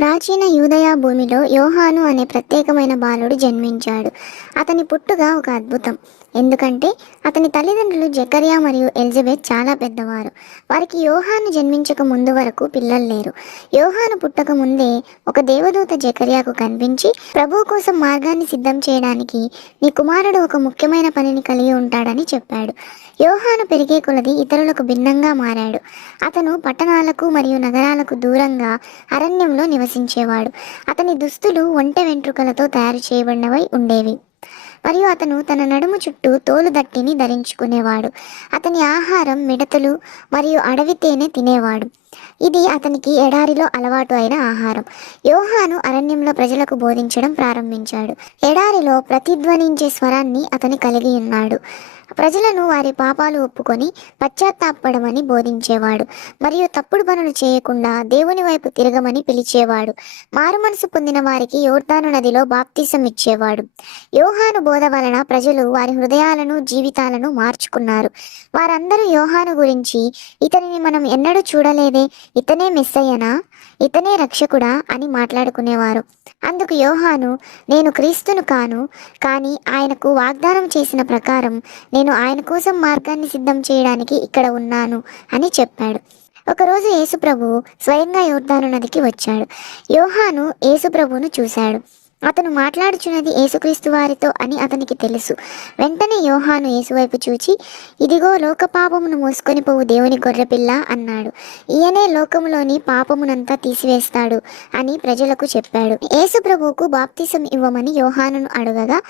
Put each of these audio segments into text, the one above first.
ప్రాచీన యూదయ భూమిలో యోహాను అనే ప్రత్యేకమైన బాలుడు జన్మించాడు. అతని పుట్టుక ఒక అద్భుతం. ఎందుకంటే అతని తల్లిదండ్రులు జకర్యా మరియు ఎలిజబెత్ చాలా పెద్దవారు. వారికి యోహాను జన్మించక ముందు వరకు పిల్లలు లేరు. యోహాను పుట్టక ముందే ఒక దేవదూత జకర్యాకు కనిపించి, ప్రభువు కోసం మార్గాన్ని సిద్ధం చేయడానికి నీ కుమారుడు ఒక ముఖ్యమైన పనిని కలిగి ఉంటాడని చెప్పాడు. యోహాను పెరిగే కొలది ఇతరులకు భిన్నంగా మారాడు. అతను పట్టణాలకు మరియు నగరాలకు దూరంగా అరణ్యంలో నివసించేవాడు. అతని దుస్తులు ఒంటె వెంట్రుకలతో తయారు చేయబడినవై ఉండేవి మరియు అతను తన నడుము చుట్టూ తోలు దట్టిని ధరించుకునేవాడు. అతని ఆహారం మిడతలు మరియు అడవి తేనె తినేవాడు. ఇది అతనికి ఎడారిలో అలవాటు అయిన ఆహారం. యోహాను అరణ్యంలో ప్రజలకు బోధించడం ప్రారంభించాడు. ఎడారిలో ప్రతిధ్వనించే స్వరాన్ని అతను కలిగి ఉన్నాడు. ప్రజలను వారి పాపాలు ఒప్పుకొని పశ్చాత్తాపడమని బోధించేవాడు మరియు తప్పుడు పనులు చేయకుండా దేవుని వైపు తిరగమని పిలిచేవాడు. మారుమనసు పొందిన వారికి యోర్దాను నదిలో బాప్తిసం ఇచ్చేవాడు. యోహాను బోధ వలన ప్రజలు వారి హృదయాలను జీవితాలను మార్చుకున్నారు. వారందరూ యోహాను గురించి, ఇతనిని మనం ఎన్నడూ చూడలేదే, ఇతనే మెస్సయ్యనా, ఇతనే రక్షకుడా అని మాట్లాడుకునేవారు. అందుకు యోహాను, నేను క్రీస్తును కాను, కానీ ఆయనకు వాగ్దానం చేసిన ప్రకారం నేను ఆయన కోసం మార్గాన్ని సిద్ధం చేయడానికి ఇక్కడ ఉన్నాను అని చెప్పాడు. ఒకరోజు యేసుప్రభువు స్వయంగా యోర్దాను నదికి వచ్చాడు. యోహాను యేసుప్రభువును చూశాడు. అతను మాట్లాడుచున్నది యేసుక్రీస్తు వారితో అని అతనికి తెలుసు. వెంటనే యోహాను యేసువైపు చూచి, ఇదిగో లోక పాపమును మోసుకొని పోవు దేవుని గొర్రెపిల్ల అన్నాడు. ఈయనే లోకములోని పాపమునంతా తీసివేస్తాడు అని ప్రజలకు చెప్పాడు. యేసు ప్రభువుకు బాప్తిసం ఇవ్వమని యోహానును అడగగా,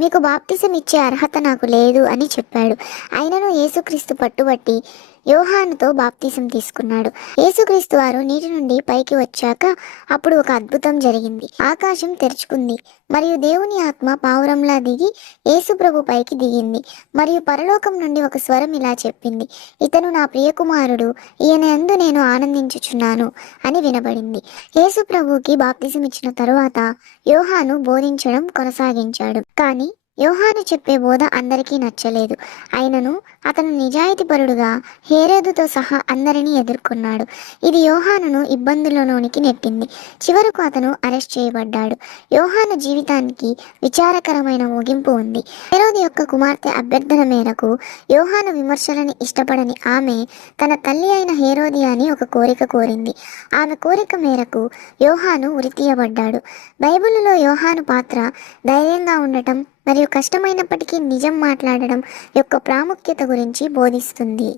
మీకు బాప్తిసం ఇచ్చే అర్హత నాకు లేదు అని చెప్పాడు. అయినను యేసుక్రీస్తు పట్టుబట్టి యోహానుతో బాప్తిసం తీసుకున్నాడు. యేసుక్రీస్తు వారు నీటి నుండి పైకి వచ్చాక అప్పుడు ఒక అద్భుతం జరిగింది. ఆకాశం తెరుచుకుంది మరియు దేవుని ఆత్మ పావురంలా దిగి యేసు ప్రభు పైకి దిగింది. మరియు పరలోకం నుండి ఒక స్వరం ఇలా చెప్పింది, ఇతను నా ప్రియకుమారుడు, ఈయన యందు నేను ఆనందించుచున్నాను అని వినబడింది. యేసు ప్రభువుకి బాప్తిసం ఇచ్చిన తరువాత యోహాను బోధించడం కొనసాగించాడు. కానీ యోహాను చెప్పే బోధ అందరికీ నచ్చలేదు. అయినను అతను నిజాయితీపరుడుగా హేరోదుతో సహా అందరినీ ఎదుర్కొన్నాడు. ఇది యోహానును ఇబ్బందులలోనికి నెట్టింది. చివరకు అతను అరెస్ట్ చేయబడ్డాడు. యోహాను జీవితానికి విచారకరమైన ముగింపు ఉంది. హేరోదు యొక్క కుమార్తె అభ్యర్థన మేరకు యోహాను విమర్శలని ఇష్టపడని ఆమె తన తల్లి అయిన హేరోదియాని ఒక కోరిక కోరింది. ఆమె కోరిక మేరకు యోహాను ఉరితీయబడ్డాడు. బైబిలులో యోహాను పాత్ర ధైర్యంగా ఉండటం మరియు కష్టమైనప్పటికీ నిజం మాట్లాడడం యొక్క ప్రాముఖ్యత గురించి బోధిస్తుంది.